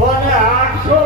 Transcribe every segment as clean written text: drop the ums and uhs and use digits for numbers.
800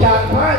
4-5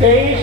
23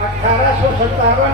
1857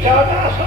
1400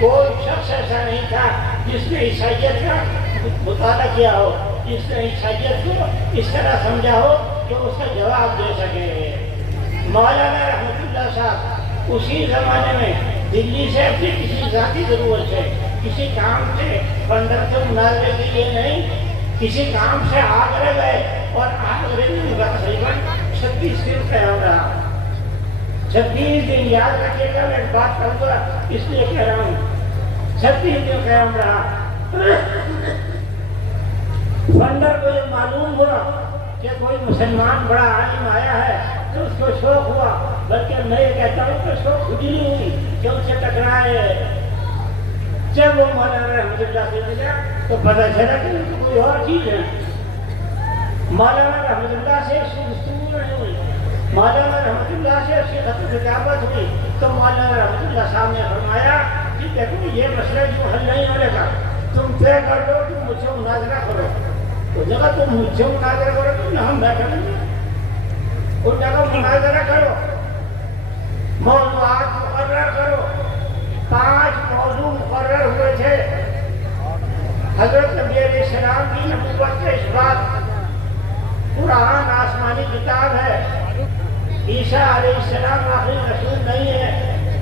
کوئی شخص ایسا نہیں تھا جس نے عیسائیت کا مطالعہ کیا ہو، جس نے عیسائیت کو اس طرح سمجھا ہو کہ اس کا جواب دے سکے۔ مولانا رحمۃ اللہ صاحب اسی زمانے میں دلی سے اپنی کسی ذاتی ضرورت سے، کسی کام سے بندر کے مناظرے کے لیے نہیں، کسی کام سے آگرہ گئے اور آگرہ میں تقریباً 26 دن قیام رہا۔ 26 دن یاد رکھیے گا، میں ایک بات کروں گا اس لیے کہہ رہا ہوں، 26 دن قیام رہا۔ بندر کو جب معلوم ہوا کہ کوئی مسلمان بڑا عالم آیا ہے تو اس کو شوق ہوا، بلکہ میں یہ کہتا ہوں کہ شوق خود ہی نہیں ہوئی کہ ان سے ٹکرائے۔ جب وہ مولانا رحمۃ اللہ سے ملا تو پتہ چلا کہ ان کو کوئی اور چیز ہے۔ مولانا رحمۃ اللہ سے اس کی گفتگو نہیں ہوئی، مولانا رحمۃ اللہ سے اس کی خط کتابت ہوئی تو مولانا رحمۃ اللہ صاحب نے فرمایا کہ دیکھو یہ مسئلہ جو حل نہیں ہونے کا، تم طے کر دو، تم مجھ سے مناظرہ کرو۔ اس جگہ تم مجھ سے مناظرہ کرو تو نہ ہم بیٹھے نہیں، اس جگہ مناظرہ کرو، موضوعات مقرر کرو۔ 5 موضوع مقرر ہوئے تھے۔ حضرت نبی علیہ السلام کی نبوت کے اثبات، قرآن آسمانی کتاب ہے، عیسیٰ علیہ السلام آخری رسول نہیں ہے،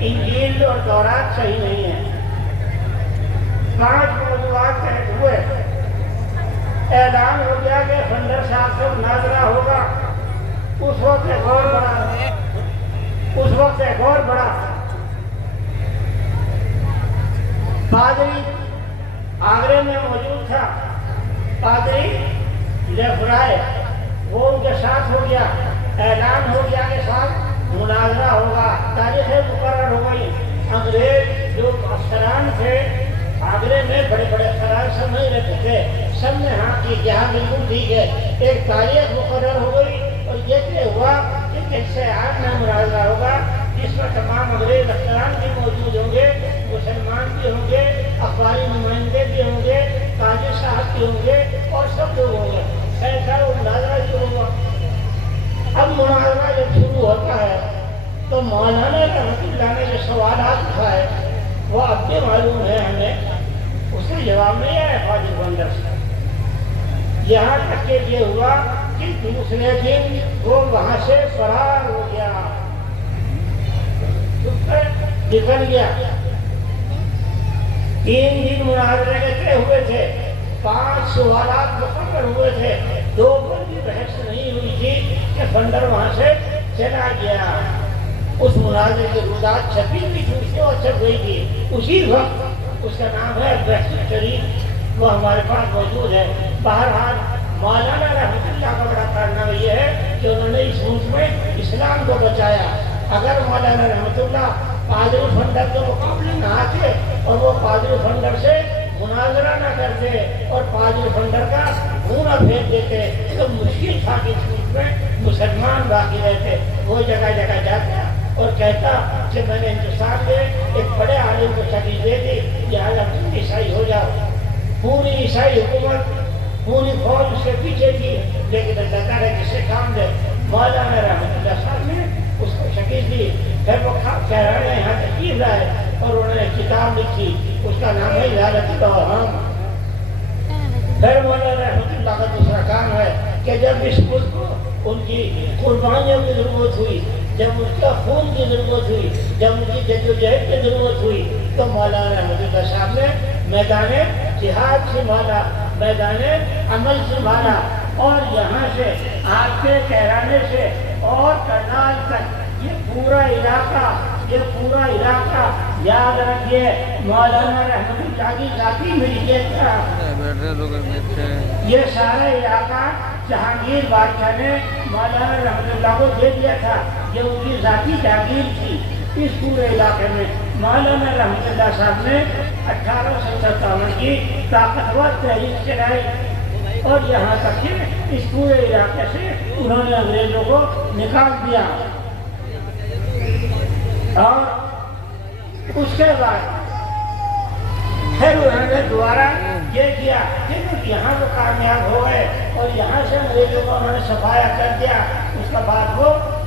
انجیل اور تورات صحیح نہیں ہے۔ 5 موضوعات طے ہوئے، اعلان ہو گیا کہ بندر صاحب سے مناظرہ ہوگا۔ اس وقت ایک اور بڑا پادری آگرے میں موجود تھا، پادری لیفرائے، وہ ان کے ساتھ ہو گیا، اعلان ہو گیا کہ صاحب مناظرہ ہوگا، تاریخیں مقرر ہو گئی۔ انگریز جو افسران تھے آگرے میں، بڑے بڑے افسران سب نہیں رہتے تھے، سب نے ہاں کی کہ ہاں بالکل ٹھیک ہے، ایک تاریخ مقرر ہو گئی اور یہ طے ہوا کہ کیسے آج میں مناظرہ ہوگا جس میں تمام انگریز افسران بھی موجود ہوں گے، مسلمان بھی ہوں گے، اخباری نمائندے بھی ہوں گے، قاضی صاحب بھی ہوں گے اور سب لوگ ہوں گے۔ ایسا وہ مناظرہ شروع ہوا۔ اب مناظرہ جب شروع ہوتا ہے تو مولانا رحمۃ اللہ نے جو سوالات اٹھائے وہ اب بھی معلوم ہے ہمیں، اس نے جواب نہیں آیا خواجہ بندر سے۔ یہاں تک کہ یہ ہوا کہ دوسرے دن وہ وہاں سے فرار ہو گیا، نکل گیا۔ 3 دن مناظرے کے طے ہوئے تھے، 5 سوالات مقرر ہوئے تھے، 2 پر بھی بحث نہیں ہوئی تھی کہ بندر وہاں سے چلا گیا۔ اس مناظرے کی رودات چھپی بھی تھی، اس کو چھپ گئی تھی اسی وقت، اس کا نام ہے بحث شریف، وہ ہمارے پاس موجود ہے۔ بہرحال مولانا رحمۃ اللہ کا بڑا کارنامہ یہ ہے کہ انہوں نے اس ملک میں اسلام کو بچایا۔ اگر مولانا رحمۃ اللہ پادری بھنڈر کے مقابلے نہ آتے اور وہ پادری بھنڈر سے مناظرہ نہ کرتے اور پادری بھنڈر کا منہ نہ بھیج دیتے تو مشکل تھا کہ اس ملک میں مسلمان باقی رہتے۔ وہ جگہ جگہ جاتا اور کہتا کہ میں نے ہندوستان میں ایک بڑے عالم کو تحریر دے دی، لہٰذا تم عیسائی ہو جاؤ۔ پوری عیسائی حکومت، پوری فوج اس کے پیچھے تھی، لیکن اللہ تعالیٰ کس سے کام دے۔ مولانا رحمۃ اللہ صاحب نے اس کو شکست دی، پھر وہ کہرانے یہاں تشریف لائے اور انہوں نے کتاب لکھی، اس کا نام ہے ازالۃ الاوہام۔ پھر مولانا رحمۃ اللہ کا دوسرا کام ہے کہ جب اس ملک کو ان کی قربانیوں کی ضرورت ہوئی، جب اس کا خون کی ضرورت ہوئی، جب ان کی جدوجہد کی ضرورت ہوئی تو مولانا رحمۃ اللہ صاحب نے میدان جہاد سنبھالا، میدان عمل سنبھالا، اور یہاں سے آپ کے کہرانے سے اور کرنال تک یہ پورا علاقہ یاد رکھیے مولانا رحمۃ اللہ کی ذاتی ملکیت تھا۔ یہ سارا علاقہ جہانگیر بادشاہ نے مولانا رحمۃ اللہ کو دے دیا تھا، یہ ان کی ذاتی جاگیر تھی۔ اس پورے علاقے میں مولانا رحمۃ اللہ صاحب نے 1857 کی طاقتور تحریک چلائی اور یہاں تک کہ اس پورے علاقے سے انہوں نے انگریزوں کو نکال دیا۔ اور اس کے بعد پھر انہوں نے دوبارہ یہ کیا کہ یہاں تو کامیاب ہو گئے اور یہاں سے انگریزوں کو انہوں نے صفایا کر دیا۔ اس کے بعد وہ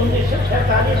1947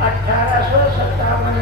1857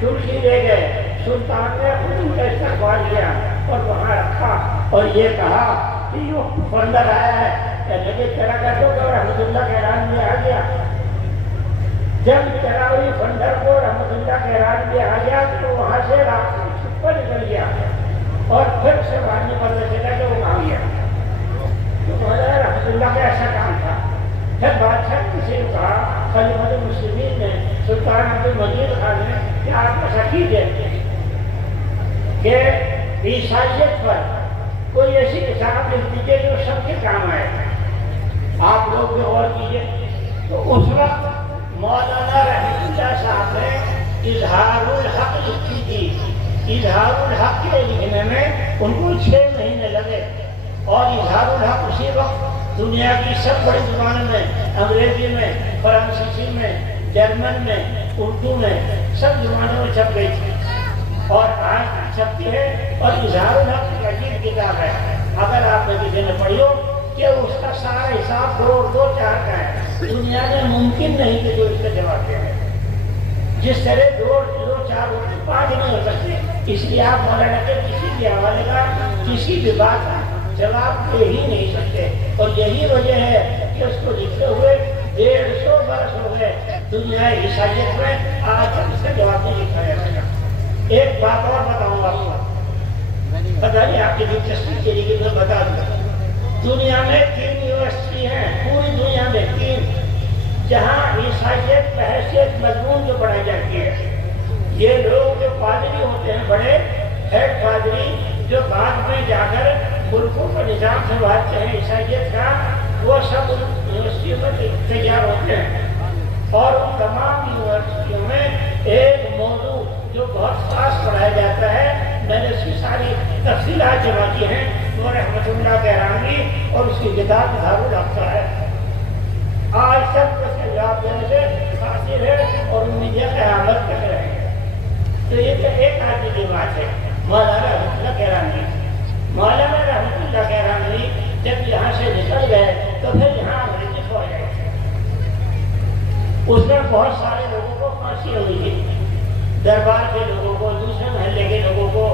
تلسی لے گئے، سلطان نے خود ان کا استقبال کیا اور وہاں رکھا اور یہ کہا کہ یہ فنڈر آیا ہے، لگے چلا کر دو کہ رحمت اللہ کے اعلان میں آ گیا۔ جب چلا ہوئی فنڈر کو رحمت اللہ کے اعلان میں آ گیا تو وہاں سے رات چھپا نکل گیا اور پھر سے بعد میں پتہ چلا کہ وہ کہاں گیا۔ تو رحمت اللہ کا ایسا کام تھا۔ پھر بادشاہ کسی نے کہا، خلیفۃ المسلمین نے، سلطان عبد المجید خان نے، کہ آپ ایسا کیجیے کہ عیسائیت پر کوئی ایسی کتاب لکھ دیجیے جو سب کے کام آئے، آپ لوگ بھی غور کیجیے۔ تو اس وقت مولانا رحمۃ اللہ صاحب نے اظہار الحق لکھی تھی۔ اظہار الحق کے لکھنے میں ان کو 6 مہینے لگے اور اظہار الحق اسی وقت دنیا کی سب بڑی زبانوں میں، انگریزی میں، فرانسیسی میں، جرمن میں، اردو میں، سب زبانوں میں چھپ گئی تھی اور آج چھپتی ہے۔ اور اظہار الحق کی عجیب کتاب ہے، اگر آپ نے کسی نے پڑھی ہو کہ اس کا سارا حساب 2 اور 2 4 کا ہے، دنیا میں ممکن نہیں کہ جو اس کا جواب دے۔ جس طرح 2 2 4 ہوتے 5 نہیں ہو سکتے، اس لیے آپ مولانا کے کسی بھی حوالے کا کسی بھی بات کا جواب دے ہی نہیں سکتے۔ اور یہی وجہ ہے کہ اس کو لکھتے ہوئے 150 برس ہو گئے، دنیا عیسائیت میں آج تک اس کا جواب نہیں لکھا جا سکا۔ ایک بات اور بتاؤں گا آپ کو، پتہ نہیں آپ کی دلچسپی کے لیے میں بتا دوں، دنیا میں 3 یونیورسٹی ہیں، پوری دنیا میں 3، جہاں عیسائیت بحیثیت مضمون جو پڑھائی جاتی ہے۔ یہ لوگ جو پادری ہوتے ہیں، بڑے ہیڈ پادری، جو بعد میں جا کر ملکوں کا نظام سنبھالتے ہیں عیسائیت کا، وہ سب ان یونیورسٹیوں میں تیار ہوتے ہیں۔ اور ان تمام یونیورسٹیوں میں ایک موضوع جو بہت خاص پڑھایا جاتا ہے، میں نے اس کی ساری تفصیلات جمع کی ہیں، وہ رحمت اللہ کہرانی اور اس کی کتاب اظہار الحق ہے۔ آج تک اس کے جواب دینے سے قاصر ہے اور امید ہے قیامت تک رہے گا۔ تو یہ تو ایک آدمی کی بات ہے، مولانا رحمت اللہ کہرانی۔ مولانا رحمت اللہ کہرانی جب یہاں سے نکل گئے تو پھر یہاں انگریزی فوج آئی تھی، اس میں بہت سارے لوگوں کو پھانسی ہوئی تھی، دربار کے لوگوں کو، دوسرے محلے کے لوگوں کو،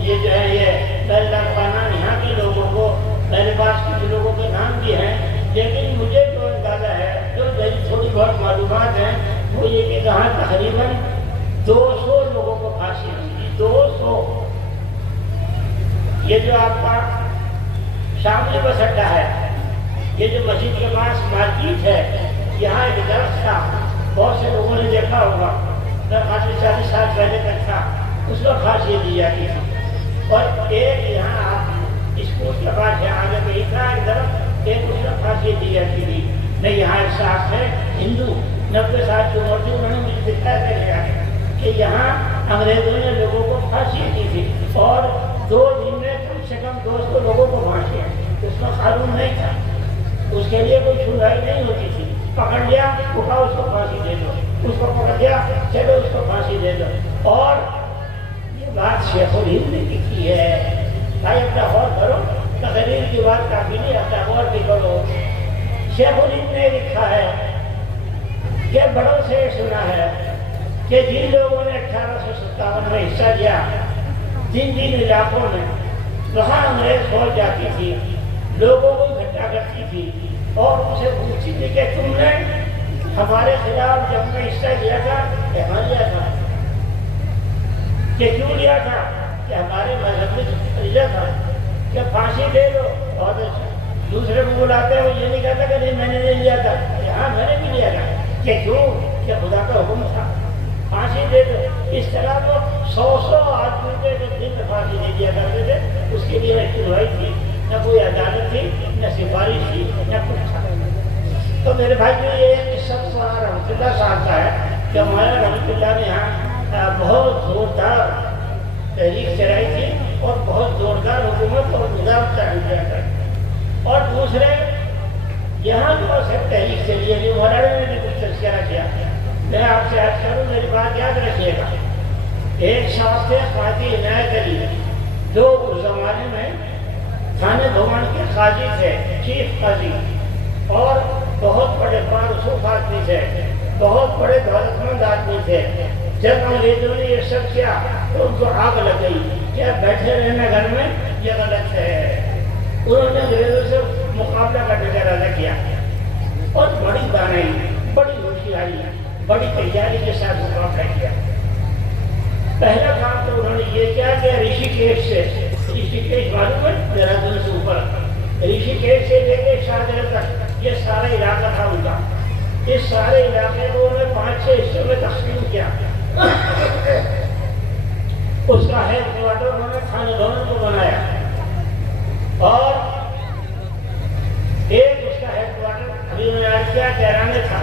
یہ جو ہے یہ بیلدار خانان یہاں کے لوگوں کو، میرے پاس کچھ لوگوں کے نام بھی ہیں، لیکن مجھے جو اندازہ ہے، جو میری تھوڑی بہت معلومات ہیں، وہ یہ کہ کہاں تقریباً 200 لوگوں کو پھانسی ہوئی، 200۔ یہ جو آپ کا شاملی بس اڈا ہے، یہ جو مسجد کے پاس مارکیٹ ہے، یہاں ایک درخت تھا، بہت سے لوگوں نے دیکھا ہوگا، درخت 40 سال پہلے تک تھا، اس کو پھانسی دی جاتی تھی۔ اور ایک یہاں آپ اسکول کے پاس آگے کہیں تھا ایک درخت، ایک اس میں پھانسی دی جاتی تھی۔ نہیں، یہاں ایک صاحب ہے ہندو 90 سال کی عمر تھی، انہوں نے مجھے دکھایا کہ یہاں انگریزوں نے لوگوں کو پھانسی دی تھی اور 2 دن میں کم سے کم 200 لوگوں کو پھانسی ہے۔ اس میں قانون نہیں تھا، اس کے لیے کوئی سنوائی نہیں ہوتی تھی، پکڑ لیا اٹھاؤ اس کو پھانسی دے دو، اس کو پکڑ لیا چلو اس کو پھانسی دے دو۔ اور یہ بات شیخ الہند نے لکھی ہے، بھائی اپنا غور کرو، تقریر کی بات کافی نہیں رہتا، غور بھی کرو۔ شیخ الہند نے لکھا ہے کہ بڑوں سے سنا ہے کہ جن لوگوں نے 1857 میں حصہ لیا، جن علاقوں میں وہاں انگریز فوج جاتی تھی، لوگوں کو اکٹھا کرتی تھی اور ان سے پوچھتی تھی کہ تم نے ہمارے خلاف جب میں حصہ لیا تھا کہاں لیا تھا، کہ کیوں لیا تھا، کہ ہمارے مذہب میں لیا تھا، کہ پھانسی دے دو۔ اور دوسرے کو بلاتے ہیں، وہ یہ نہیں کہتا کہ نہیں میں نے نہیں لیا تھا، ہاں میں نے بھی لیا تھا، کہ کیوں، کہ خدا کا حکم تھا، پھانسی دے دو۔ اس طرح تو 100 آدمی کے دن میں پھانسی دے دیا کرتے تھے، اس کے لیے نہ سنوائی تھی، نہ کوئی عدالت تھی، نہ سفارش تھی، نہ کچھ تھا۔ تو میرے بھائی جو یہ قصہ رحمت اللہ صاحب کا ہے کہ ہمارے رحمت اللہ نے یہاں بہت زوردار تحریک چلائی تھی اور بہت زوردار حکومت اور نظام قائم کیا تھا۔ اور دوسرے یہاں جو سب تحریک چلی ہے، مولانا نے بھی کچھ تذکرہ کیا، میں آپ سے عرض کروں، میری بات یاد رکھیے گا۔ ایک صاحب تھے قاضی عنایت علی، جو اس زمانے میں تھانے بھون کے قاضی تھے، چیف قاضی، اور بہت بڑے بارسوخ آدمی تھے، بہت بڑے دولت مند آدمی تھے۔ جب انگریزوں نے یہ سب کیا تو ان کو آگ لگ گئی، کیا بیٹھے رہنا گھر میں یہ غلط ہے۔ انہوں نے انگریزوں سے مقابلہ کرنے کا ارادہ کیا اور بڑی دانائی، بڑی ہوشیاری، بڑی تیاری کے ساتھ مقابلہ کیا۔ پہلا کام تو انہوں نے یہ کیا کہ رشی کیش معلوم ہے دہرادون سے اوپر، رشی کیش سے لے کے شاہجہاں تک یہ سارا علاقہ تھا ان کا، اس سارے علاقے کو انہوں نے 5-6 حصوں میں تقسیم کیا۔ اس کا ہیڈ کوارٹر انہوں نے خانہ دھون کو بنایا اور ایک اس کا ہیڈ کوارٹر ابھی انہوں نے آج کیا کیران میں تھا،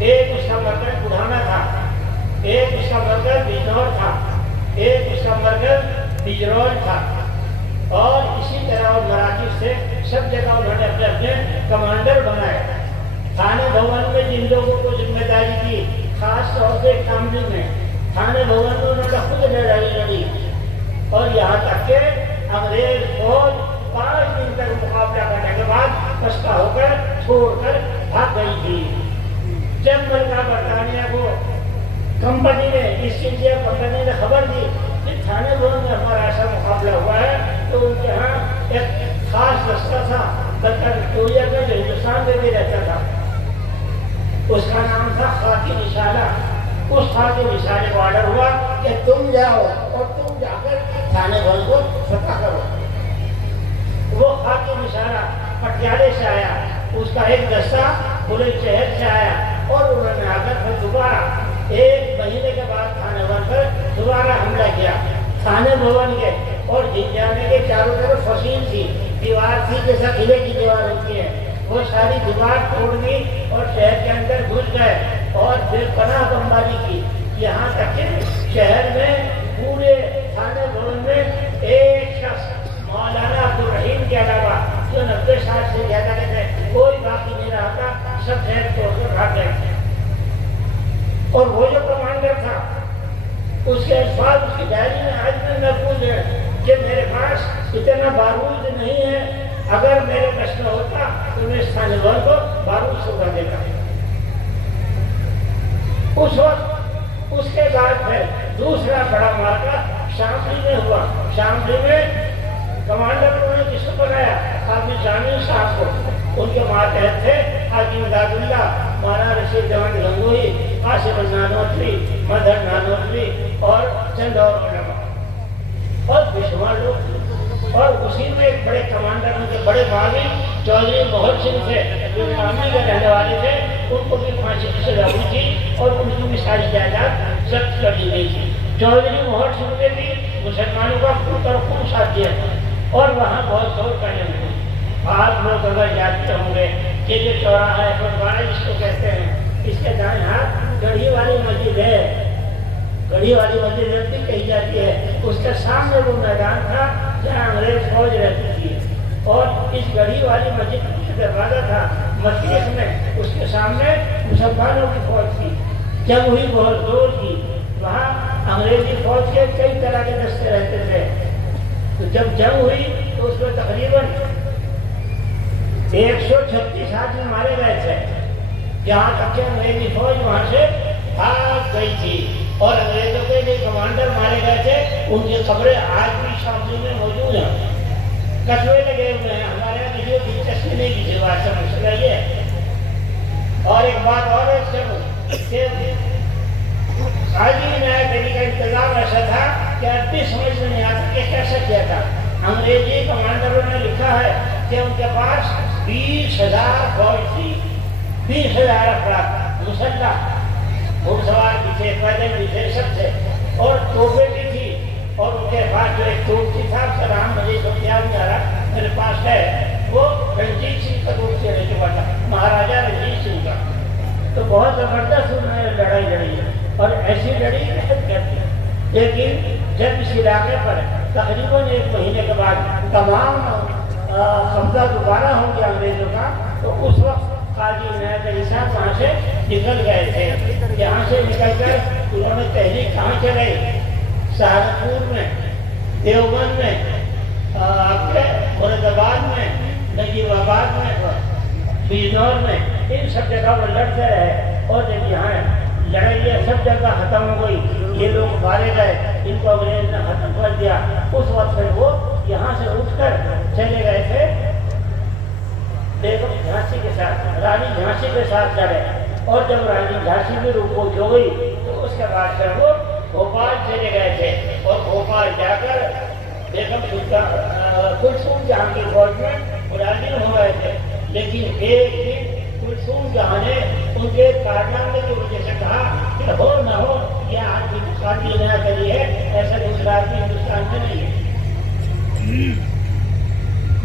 ایک اس کا مرکز بڑھانا تھا، ایک اس کا مرکز بجنور تھا، ایک اس کا مرکز بجرول تھا، اور اسی طرح اور مراکز سے سب جگہ انہوں نے اپنے اپنے کمانڈر بنائے۔ تھانے بھون میں جن لوگوں کو ذمہ داری دی، خاص طور سے کاملی میں تھانے بھون میں انہوں نے خود لڑائی لڑی اور یہاں تک کہ انگریز فوج 5 دن تک مقابلہ کرنے کے بعد خستہ ہو کر چھوڑ کر بھاگ گئی تھی۔ جب ملکہ برطانیہ کو کمپنی نے ایسٹ انڈیا کمپنی نے خبر دی کہ تھانے بھون میں ہمارا ایسا مقابلہ ہوا ہے، تو ان کے ہاں ایک خاص دستہ تھا ملکہ وکٹوریہ کا جو ہندوستان میں بھی رہتا تھا، اس کا نام تھا خاکی رسالہ۔ اس خاکی رسالے کو آرڈر ہوا کہ تم جاؤ اور تم جا کر تھانے بھون کو فتح کرو۔ وہ خاکی رسالہ پٹیالے سے آیا، اس کا ایک دستہ بلند شہر سے آیا اور انہوں نے آ کر پھر دوبارہ 1 مہینے کے بعد تھانے بھون پر دوبارہ حملہ کیا۔ تھانے بھون کے اور جانے کے چاروں طرف فصیل تھی، دیوار تھی جیسا قلعے کی دیوار ہوتی ہے، وہ ساری دیوار توڑ دی اور شہر کے اندر گھس گئے اور بے پناہ بمباری کی، یہاں تک کہ شہر میں پورے تھانے بھون میں ایک شخص مولانا عبدالرحیم کے علاوہ جو 90 سال سے زیادہ کے تھے کوئی باقی نہیں رہا تھا، سب شہر توڑ کر بھاگ گئے۔ اور وہ جو کمانڈر تھا اس کے الفاظ اس کی ڈائری میں آج بھی محفوظ ہے کہ میرے پاس اتنا بارود نہیں ہے، اگر میرے بس میں ہوتا تو میں اس تھانے بھون کو بارود سے اڑا دیتا۔ اس وقت اس کے بعد پھر دوسرا بڑا مارکا شاملی میں ہوا۔ شاملی میں کمانڈر انہوں نے کس کو بنایا؟ حافظ جامی صاحب کو۔ ان کے ماتحت تھے حاجی امداد اللہ، مولانا رشید جوان گنگوہی، قاسم نانوتوی، مدھر نانوتوی اور چند اور علماء اور بے شمار لوگ۔ اور اسی میں ایک بڑے کمانڈر ان کے بڑے باغی چودھری محت سنگھ تھے جو شاملی کے رہنے والے تھے، ان کو بھی پھانسی کی سزا ہوئی تھی اور ان کی بھی ساری جائیداد ضبط کر دی گئی تھی۔ چودھری محت سنگھ نے بھی مسلمانوں کا خون اور خون ساتھ دیا اور وہاں بہت زور قائم ہوئی۔ آپ لوگ اگر جانتے ہوں گے کہ یہ چوراہا ہے گردوارا جس کو کہتے ہیں، اس کے دائیں ہاتھ گڑھی والی مسجد ہے، گڑھی والی مسجد جب بھی کہی جاتی ہے، اس کے سامنے وہ میدان تھا جہاں انگریز فوج رہتی تھی، اور اس گڑھی والی مسجد کا دروازہ تھا مشرق میں، اس کے سامنے مسلمانوں کی فوج تھی۔ جب ہوئی بہت زور کی، وہاں انگریزی فوج کے کئی طرح کے دستے رہتے تھے، تو جب جنگ ہوئی تو اس میں تقریباً 136 آدمی مارے گئے تھے، جہاں تک کہ انگریزی فوج وہاں سے بھاگ گئی تھی اور انگریزوں کے جو کمانڈر مارے گئے تھے ان کی قبریں آج بھی شاملی میں موجود ہیں، کچھوے لگے ہوئے ہیں۔ ہمارے یہاں کسی کو دلچسپی نہیں کسی بات سے مسئلہ یہ ہے۔ اور ایک بات اور ہے کہ حاجی عنایت علی کا انتظام ایسا تھا کہ اب بھی سمجھ میں نہیں آتا کہ کیسا کیا تھا۔ انگریزی کمانڈروں نے لکھا ہے کہ ان کے پاس 20,000 فوج تھی، 20,000 افراد مسلح، گھڑ سوار بھی تھے، پیدل بھی تھے، سب تھے، اور توپیں بھی تھی، اور ان کے پاس جو ایک توپ تھی تھا سلام مجھے تو یاد نہیں آ رہا میرے پاس ہے، وہ رنجیت سنگھ کا توپ سے رہ چکا تھا، مہاراجا رنجیت سنگھ کا۔ تو بہت زبردست انہوں نے لڑائی لڑی اور ایسی لڑی محنت کرتی، لیکن جب اس علاقے پر تقریباً 1 مہینے کے بعد تمام قبضہ دوبارہ ہو گیا انگریزوں کا، تو اس وقت قاضی عنایت علی صاحب وہاں سے نکل گئے تھے۔ یہاں سے نکل کر انہوں نے تحریک کہاں چلائی؟ سہارنپور میں، دیوبند میں، مراد آباد میں، نجیب آباد میں، بجنور میں، ان سب جگہ وہ لڑتے رہے، اور جب یہاں لڑائیاں سب جگہ ختم ہو گئی، یہ لوگ مارے گئے، ان کو انگریز نے ختم کر دیا۔ اس وقت پھر وہ یہاں سے اٹھ کر چلے گئے تھے بیگم جھانسی کے ساتھ، رانی جھانسی کے ساتھ لڑے، اور جب رانی جھانسی بھی رکو ہو گئی تو اس کے بعد پھر وہ بھوپال چلے گئے تھے، اور بھوپال جا کر بیگم کلثوم جہاں کی فوج میں ملازم ہو گئے تھے۔ لیکن ایک دن کلثوم جہاں نے ان کے کارنامے کی وجہ سے کہا کہ ہو نہ ہو یہ آدمی قاضی نہ کری ہے، ایسا دوسرا آدمی ہندوستان میں نہیں ہے۔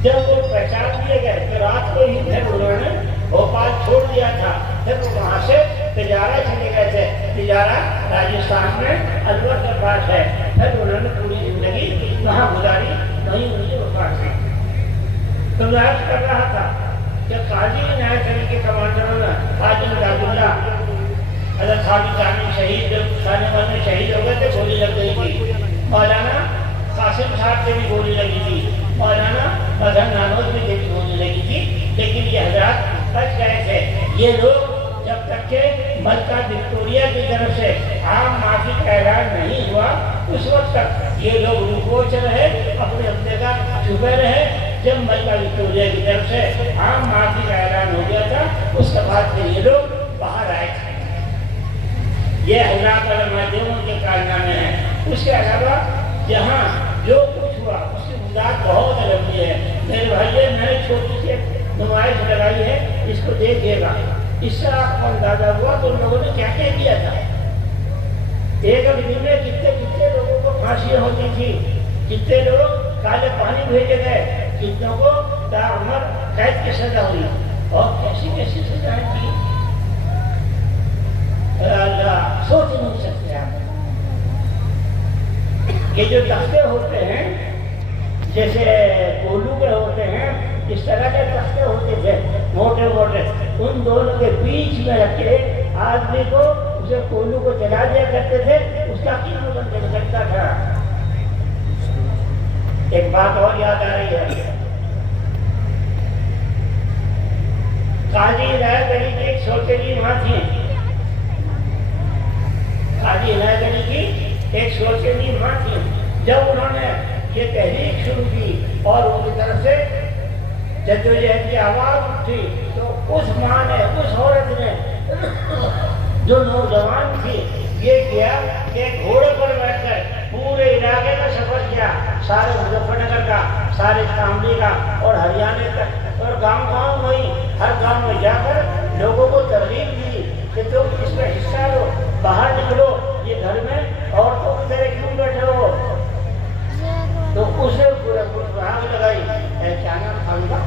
جب وہ پہچان دیے گئے تو رات کو ہی پھر انہوں نے بھوپال چھوڑ دیا تھا، پھر وہاں سے تجارہ چلے گئے تھے، تجارہ راجستھان میں الور کے پاس ہے، پھر انہوں نے پوری زندگی وہاں گزاری، وہیں ان کی وفات ہوئی۔ تو میں عرض کر رہا تھا کہ قاضی عنایت علی کے کمانڈروں میں حاجی مراد اللہ حضرت خالد ثانی شہید میں شہید ہو گئے تھے، گولی لگ گئی تھی، مولانا قاسم صاحب سے بھی گولی لگی تھی، مولانا مظہر نانوت میں بھی گولی لگی تھی، لیکن یہ حضرات بچ گئے تھے۔ یہ لوگ جب تک کہ ملکہ وکٹوریہ کی طرف سے عام معافی کا اعلان نہیں ہوا اس وقت تک یہ لوگ روپوچ رہے، اپنے اپنے کا چھپے رہے۔ جب ملکہ وکٹوریہ کی طرف سے عام معافی کا اعلان ہو گیا تھا اس کے بعد پھر یہ لوگ باہر آئے تھے۔ یہ حضرات علماء دیوبند کے کارنامے ہیں۔ اس کے علاوہ یہاں جو کچھ ہوا اس کی وضاحت بہت لمبی ہے۔ میرے بھائی میں نے چھوٹی سی نمائش لگائی ہے، اس کو دیکھیے گا، اس سے آپ کو اندازہ ہوا تو ان لوگوں نے کیا کیا کیا تھا۔ ایک دن میں کتنے لوگوں کو پھانسیاں ہوتی تھی، کتنے لوگ کالے پانی بھیجے گئے، کتنوں کو عمر قید کی سزا ہوئی، اور کیسی کیسی سزائیں تھی اللہ سوچ نہیں سکتے آپ۔ یہ جو تختے ہوتے ہیں جیسے کولو کے ہوتے ہیں، اس طرح کے تختے ہوتے تھے موٹے موٹے، ان دونوں کے بیچ میں رکھ کے آدمی کو اسے کولو کو چلا دیا کرتے تھے، اس کا قیمت بن سکتا تھا۔ ایک بات اور یاد آ رہی ہے، قاضی عنایت علی کی ایک سوچیلی ماں تھی، قاضی عنایت علی کی ایک سوچیلی ماں تھی۔ جب انہوں نے یہ تحریک شروع کی اور ان کی طرف سے جدوجہد کی آواز اٹھی تو اس ماں نے، اس عورت نے جو نوجوان تھی یہ کیا کہ گھوڑے پر بیٹھ کر پورے علاقے کا سفر کیا، سارے مظفر نگر کا، سارے شاملی کا اور ہریانے تک، اور گاؤں وہیں ہر گاؤں میں جا کر لوگوں کو ترغیب دی کہ تم اس میں حصہ لو، باہر نکلو، یہ گھر میں عورتوں کی طرح کیوں بیٹھے ہو۔ تو اسے پورا بھاگ لگائی، کیا نام تھا ان کا،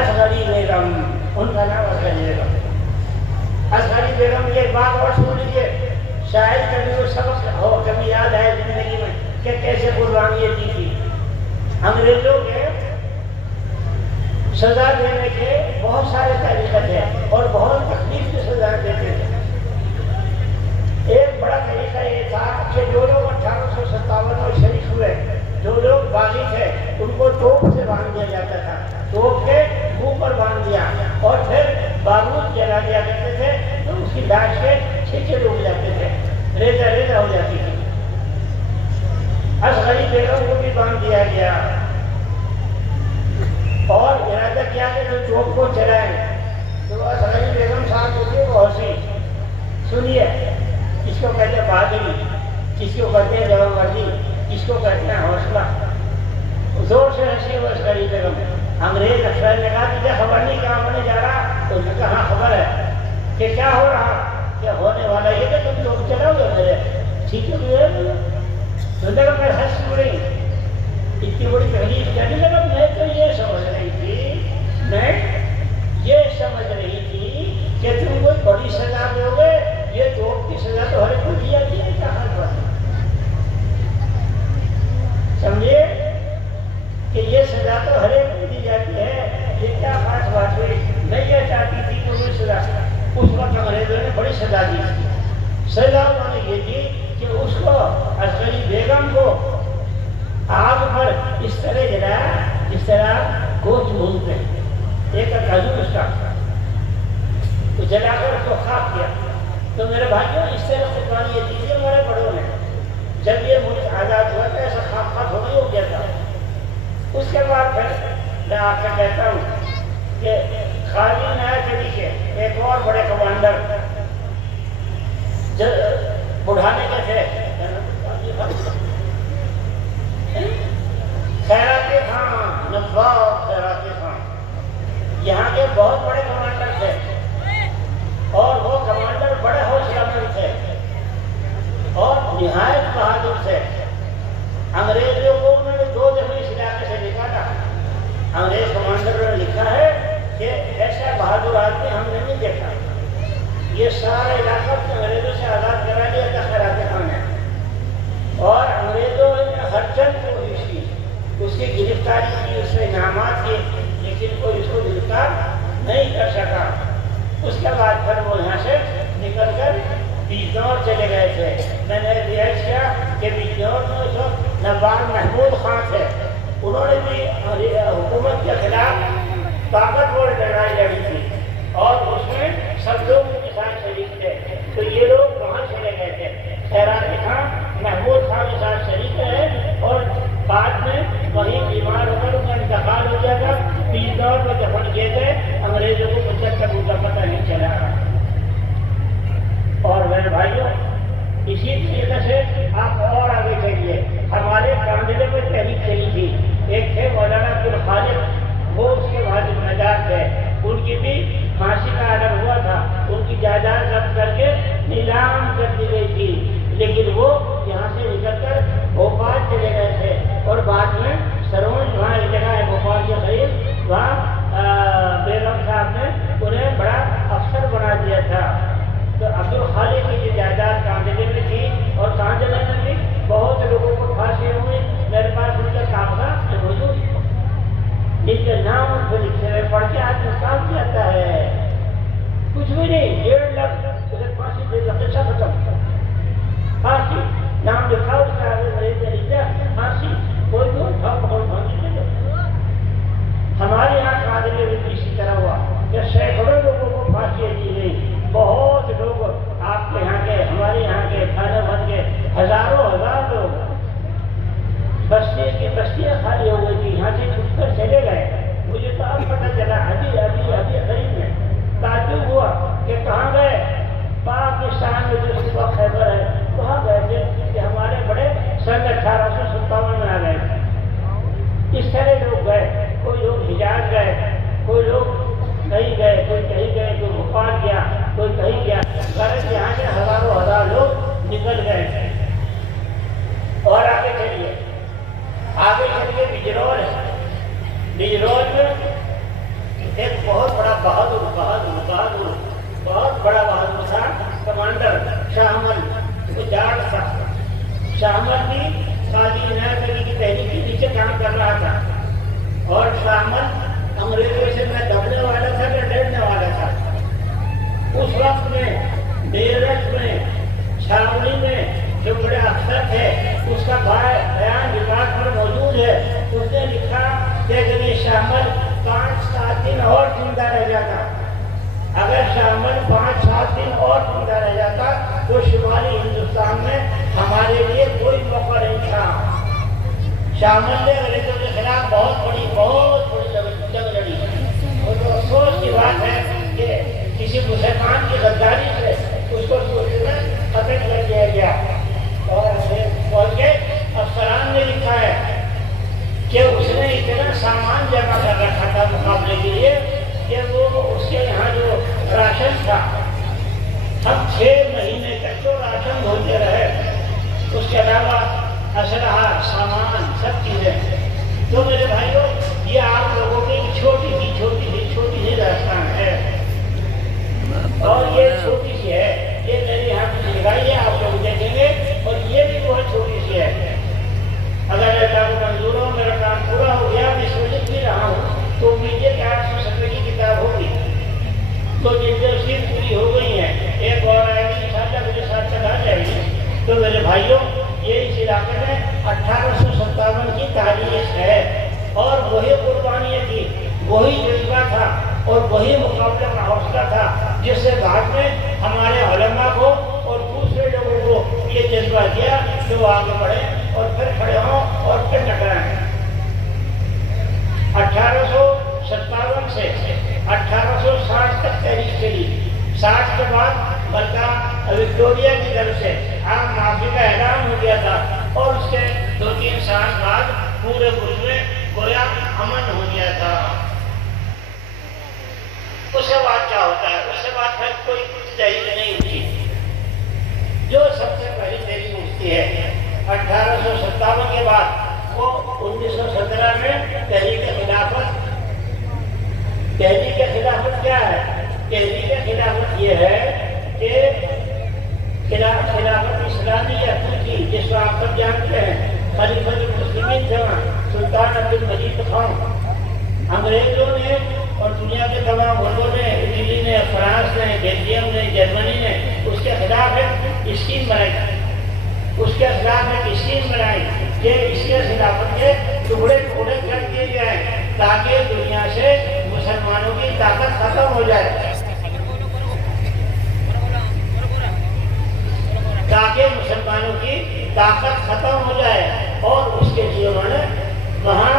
اصغری بیگم، ان کا نام اصغری بیگم۔ اصغری بیگم کی ایک بات اور سن لیجیے، شاید کبھی وہ سبق ہو، کبھی یاد آئے زندگی میں کہ کیسے قربانیاں دی تھی۔ انگریزوں کے سزا دینے کے بہت سارے طریقے تھے اور بہت تکلیف کی سزا دیتے تھے۔ ایک بڑا طریقہ یہ تھا کہ جو لوگ 1857 میں شریک ہوئے، جو لوگ باغی تھے، ان کو توپ سے باندھ دیا جاتا تھا، توپ کے منہ پر باندھ دیا اور پھر بارود جلا دیا کرتے تھے تو اس کی لاش کے چھینچے ڈوب جاتے تھے، ریزہ ریزہ ہو جاتی تھی۔ اصغری بیگم کو بھی باندھ دیا گیا اور ارادہ کیا کہ جو توپ کو چلائیں، تو اصغری بیگم صاحب کو بھی بہت سی سنیے، کس کو کہتے ہیں بہادری، کس کو کہتے ہیں جوان مردی، کس کو کہتے ہیں حوصلہ۔ زور سے ہنسی وہ اصغری بیگم۔ انگریز افسر نے کہا کہ خبر نہیں کہاں ہونے جا رہا، تو اس نے کہا ہاں خبر ہے کہ کیا ہو رہا، کیا ہونے والا یہ کہ تم توپ چلاؤ گے میرے، ٹھیک ہے میں ہنس پڑی، اتنی بڑی تکلیف کرنے لگا۔ میں تو یہ سمجھ رہی تھی، میں یہ سمجھ رہی تھی کہ تم کوئی بڑی سزا دو گے، یہ توپ کی سزا تو ہر کو دیا گیا ہے، کیا حال بات سمجھے کہ یہ سزا تو ہر ایک کو دی جاتی ہے، یہ کیا خاص بات ہوئی۔ میں یہ چاہتی تھی کہ وہ سزا، اس وقت انگریزوں نے بڑی سزا دی تھی۔ سزا انہوں نے یہ دی کہ اس کو اصغری بیگم کو آگ پر اس طرح جلایا جس طرح گوشت بھونتے ہیں، ایک کاجو اس کا، جلا کر اس کو خاک کیا. تو میرے بھائیوں اس طرح قربانی یہ دی ہمارے بڑوں نے. جب یہ ملک آزاد ہوا تھا ایسا خاک خاک ہو گیا تھا. اس کے بعد پھر میں آپ سے کہتا ہوں کہ خالد نیا چلی کے ایک اور بڑے کمانڈر بڑھانے کے تھے خیراتی خان، نواب خیراتی خان، یہاں کے بہت بڑے کمانڈر تھے اور وہ کمانڈر بڑے ہوشیار تھے اور نہایت بہادر تھے. انگریزوں کو انہوں نے 2 دفعہ اس علاقے سے نکالا. انگریز کمانڈر نے لکھا ہے کہ ایسا بہادر آدمی ہم نے نہیں دیکھا. یہ سارا علاقہ انگریزوں سے آزاد کرا دیا تھا خیراتی خان نے اور انگریزوں نے ہر چند کوشش کی اس کی گرفتاری کی، اس سے انعامات کی، لیکن کوئی اس کو گرفتار نہیں کر سکا. اس کے بعد پھر وہ یہاں سے نکل کر بجنور چلے گئے تھے. میں نے ریئلائز کیا کہ بجنور میں جو نواب محمود خان تھے انہوں نے بھی حکومت کے خلاف طاقتور لڑائی لڑی تھی اور اس میں سب لوگ کسان شریک تھے. تو یہ لوگ وہاں چلے گئے تھے. خیراتی خان محمود خان کے ساتھ شریک رہے اور بعد میں وہی بیمار ہو کر ان کا انتقال ہو گیا تھا. بجنور میں دفن کیے گئے. انگریزوں کو کچھ تک ان کا پتہ نہیں چلا. اور میرے بھائیوں اسی طریقے سے آپ اور آگے چلیے. ہمارے کاندلے میں تحریک چلی تھی. ایک تھے مولانا عبدالخالق، وہ اس کے بعد ذمہ دار تھے. ان کی بھی پھانسی کا آرڈر ہوا تھا. ان کی جائیداد ضبط کر کے نیلام کر دی گئی تھی، لیکن وہ یہاں سے نکل کر بھوپال چلے گئے تھے اور بعد میں سرون وہاں ایک جگہ ہے بھوپال کے قریب، وہاں بیگم صاحب نے انہیں بڑا افسر بنا دیا تھا. تو عبدالخالق کی جو جائیداد کاندلے میں تھی اور کاندلے میں بھی بہت لوگوں کو پھانسی ہوئی. میرے پاس ان کے کاغذات موجود جن کے نام ان کو لکھے ہوئے پڑھ کے آج کام کیا ہے. کچھ بھی نہیں، 1.5 لاکھ اسے پھانسی دے دیا. پیسہ ختم. پھانسی نام لکھا اس کا لکھا پھانسی. کوئی پھانسی نہیں دے. ہمارے یہاں کاندلے میں بھی اسی طرح ہوا کہ سینکڑوں لوگوں کو پھانسی دی گئی. بہت لوگ آپ کے یہاں کے، ہمارے یہاں کے، تھانہ بھر کے ہزاروں ہزار لوگ بستی کی بستیاں خالی ہو گئی تھی. یہاں سے چھٹ کر چلے گئے. مجھے تو اب پتہ چلا ابھی قریب میں تعجب ہوا کہ کہاں گئے. پاکستان میں جو صوبہ خیبر ہے وہاں گئے تھے کہ ہمارے بڑے سن 1857 میں آ گئے تھے. اس طرح لوگ گئے. کوئی لوگ حجاز گئے، کوئی لوگ کہیں گئے، کوئی کہیں گئے، کوئی بھوپال گیا، کوئی کہیں گیا. غرض یہاں سے ہزاروں ہزار لوگ نکل گئے. اور آگے چلیے بجنور ہے. بجنور میں ایک بہت بڑا بہت بڑا بہادر تھا کمانڈر شاہمل. وہ جاٹ تھا. شاہمل بھی قاضی عنایت علی کی تحریک کے نیچے کام کر رہا تھا اور شاہمل انگریزوں سے نہ دبنے والا تھا نہ ڈرنے والا تھا. اس وقت میں میرٹھ میں چھاونی میں جو بڑے افسر تھے اس کا بیان ریکارڈ پر موجود ہے. اس نے لکھا کہ اگر یہ شاہمل 5-7 دن اور زندہ رہ جاتا، اگر شاہمل 5-7 دن اور زندہ رہ جاتا تو شمالی ہندوستان میں ہمارے لیے کوئی موقع نہیں تھا. شاہمل نے انگریزوں کے خلاف بہت بڑی جنگ لڑی. اور تو افسوس کی بات ہے کہ کسی مسلمان کی غداری سے اس کو قتل کر دیا گیا. اور کے افسران نے لکھا ہے کہ اس نے اتنا سامان جمع کر رکھا تھا مقابلے کے لیے کہ وہ اس کے یہاں جو راشن تھا ہم 6 مہینے تک تو راشن ڈھونڈتے رہے. اس کے علاوہ اسلحہ، سامان، سب چیزیں. تو میرے بھائیوں یہ آپ لوگوں کی چھوٹی سی داستان ہے اور یہ چھوٹی سی ہے. یہ میری یہاں کی لگائی ہے، آپ لوگ دیکھیں گے. اور یہ بھی بہت چھوٹی سی ہے. اگر اللہ کو منظور ہو میرا کام پورا ہو گیا، میں سوچ بھی رہا ہوں تو امید ہے کہ 870 کی کتاب ہوگی. تو جلدی اس کی پوری ہو گئی ہیں. ایک اور آئے گی انشاءاللہ مجھے ساتھ ساتھ آ جائے گی. تو میرے بھائیوں یہ اس علاقے میں 1857 کی تاریخ ہے اور وہی قربانیاں تھی، وہی جذبہ تھا اور وہی مقابلہ کا حوصلہ تھا جس سے بعد میں ہمارے علماء کو اور دوسرے لوگوں کو یہ جذبہ دیا کہ وہ آگے بڑھیں اور پھر کھڑے ہوں اور پھر ٹکرائیں۔ 1857 سے 1860 تک تحریک چلی۔ 60 کے بعد ملکہ وکٹوریہ کی طرف سے عام معافی کا اعلان ہو گیا تھا، اور اس کے 2-3 سال بعد پورے ملک میں گویا امن ہو گیا تھا۔ اس کے بعد کیا ہوتا ہے؟ اس کے بعد پھر کوئی تحریک نہیں اٹھی۔ جو سب سے پہلی تحریک اٹھتی ہے 1857 کے بعد، وہ 1917 میں تحریک خلافت۔ تحریک خلافت کیا ہے؟ تحریک خلافت یہ ہے کہ خلافت اسلامیہ تھی، جس کو آپ سب جانتے ہیں۔ خلیفۃ المسلمین تھے سلطان عبد المجید خان۔ انگریزوں نے اور دنیا کے تمام ملکوں نے، اٹلی نے، فرانس نے، بیلجیم نے، جرمنی نے اس کے خلاف ایک اسکیم بنائی کہ اس کے خلافت کے ٹکڑے ٹکڑے کر دیے جائیں تاکہ دنیا سے مسلمانوں کی طاقت ختم ہو جائے، اور اس کے لیے انہوں نے وہاں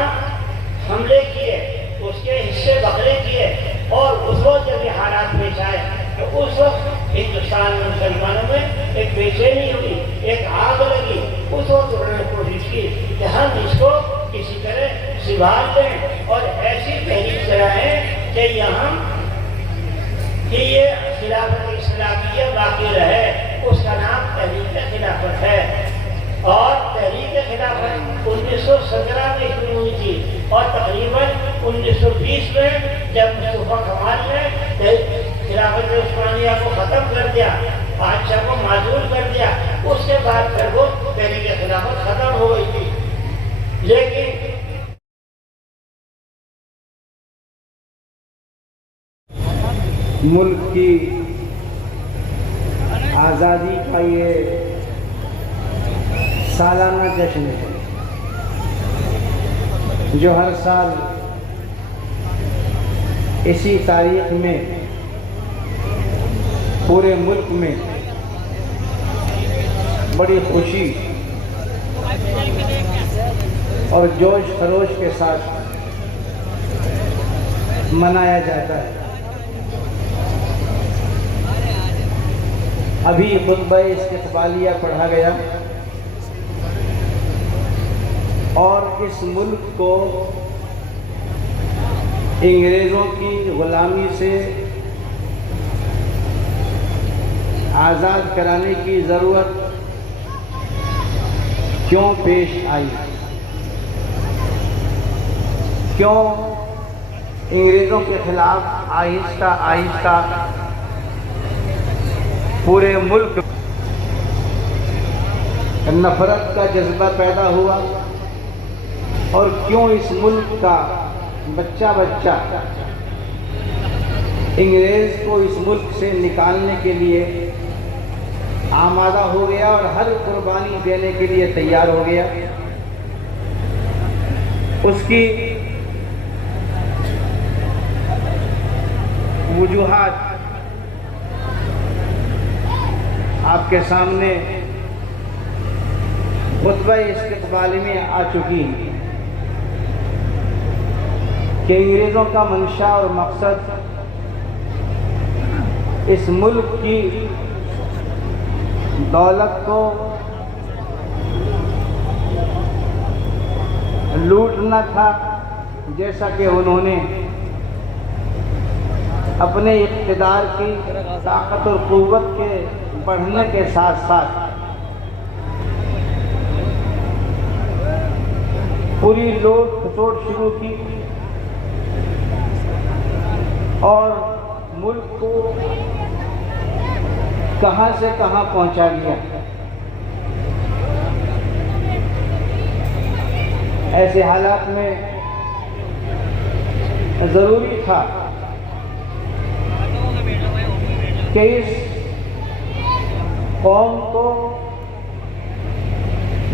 حملے کیے، اس کے حصے بکرے کیے، اور اس وقت جب یہ حالات پیش آئے تو اس وقت ہندوستان میں مسلمانوں میں ایک بے چینی ہوئی، ایک آگ لگی۔ اس وقت انہوں نے کوشش کی کہ ہم اس کو کسی طرح سنبھال لیں اور ایسی تحریک چلائیں کہ یہ خلافت اسلامیہ باقی رہے۔ اس کا نام تحریک خلافت ہے، اور تحریک خلافت 1917 میں شروع ہوئی تھی، اور تقریباً 1920 میں جب مصطفیٰ کمال نے خلافت عثمانیہ کو ختم کر دیا، بادشاہ کو معزول کر دیا، اس کے بعد پھر وہ تحریک خلافت ختم ہو گئی تھی۔ لیکن ملک کی آزادی کا یہ سالانہ جشن ہے جو ہر سال اسی تاریخ میں پورے ملک میں بڑی خوشی اور جوش خروش کے ساتھ منایا جاتا ہے۔ ابھی خطبہ استقبالیہ پڑھا گیا، اور اس ملک کو انگریزوں کی غلامی سے آزاد کرانے کی ضرورت کیوں پیش آئی؟ کیوں انگریزوں کے خلاف آہستہ آہستہ پورے ملک نفرت کا جذبہ پیدا ہوا، اور کیوں اس ملک کا بچہ انگریز کو اس ملک سے نکالنے کے لیے آمادہ ہو گیا اور ہر قربانی دینے کے لیے تیار ہو گیا؟ اس کی وجوہات آپ کے سامنے خطبہ استقبالی میں آ چکی ہیں کہ انگریزوں کا منشا اور مقصد اس ملک کی دولت کو لوٹنا تھا، جیسا کہ انہوں نے اپنے اقتدار کی طاقت اور قوت کے بڑھنے کے ساتھ ساتھ پوری لوٹ کھسوٹ شروع کی اور ملک کو کہاں سے کہاں پہنچا دیا۔ ایسے حالات میں ضروری تھا کہ اس قوم کو،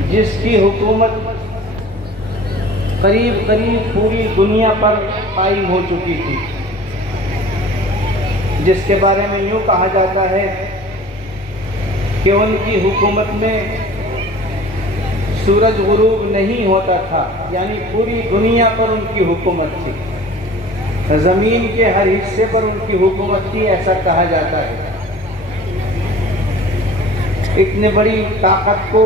جس کی حکومت قریب قریب پوری دنیا پر قائم ہو چکی تھی، جس کے بارے میں یوں کہا جاتا ہے کہ ان کی حکومت میں سورج غروب نہیں ہوتا تھا، یعنی پوری دنیا پر ان کی حکومت تھی، زمین کے ہر حصے پر ان کی حکومت تھی، ایسا کہا جاتا ہے۔ اتنی بڑی طاقت کو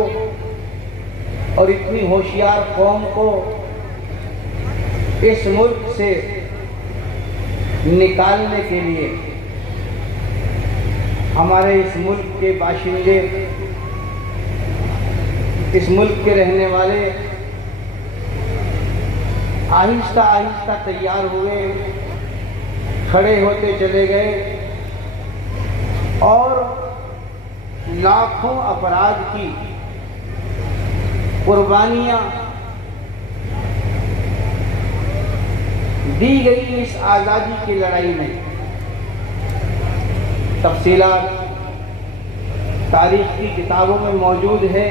اور اتنی ہوشیار قوم کو اس ملک سے نکالنے کے لیے ہمارے اس ملک کے باشندے، اس ملک کے رہنے والے آہستہ آہستہ تیار ہوئے، کھڑے ہوتے چلے گئے اور لاکھوں افراد کی قربانیاں دی گئی اس آزادی کی لڑائی میں۔ تفصیلات تاریخ کی کتابوں میں موجود ہے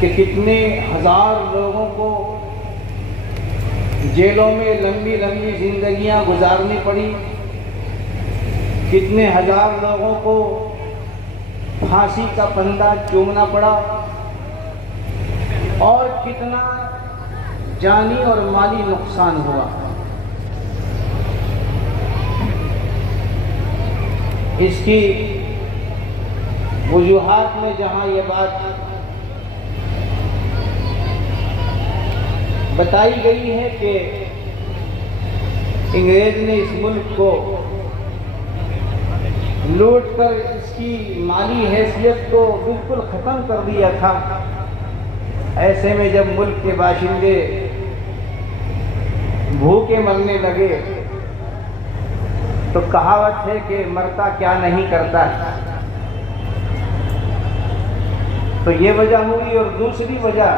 کہ کتنے ہزار لوگوں کو جیلوں میں لمبی لمبی زندگیاں گزارنی پڑی، کتنے ہزار لوگوں کو پھانسی کا پھندا چومنا پڑا، اور کتنا جانی اور مالی نقصان ہوا۔ اس کی وجوہات میں جہاں یہ بات بتائی گئی ہے کہ انگریز نے اس ملک کو لوٹ کر اس کی مالی حیثیت کو بالکل ختم کر دیا تھا، ایسے میں جب ملک کے باشندے بھوکے مرنے لگے تو کہاوت ہے کہ مرتا کیا نہیں کرتا ہے۔ تو یہ وجہ ہوئی، اور دوسری وجہ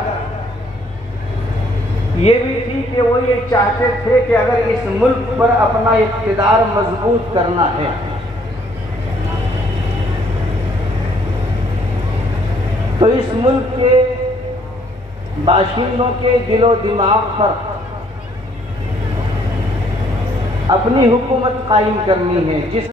یہ بھی تھی کہ وہ یہ چاہتے تھے کہ اگر اس ملک پر اپنا اقتدار مضبوط کرنا ہے تو اس ملک کے باشندوں کے دل و دماغ پر اپنی حکومت قائم کرنی ہے، جس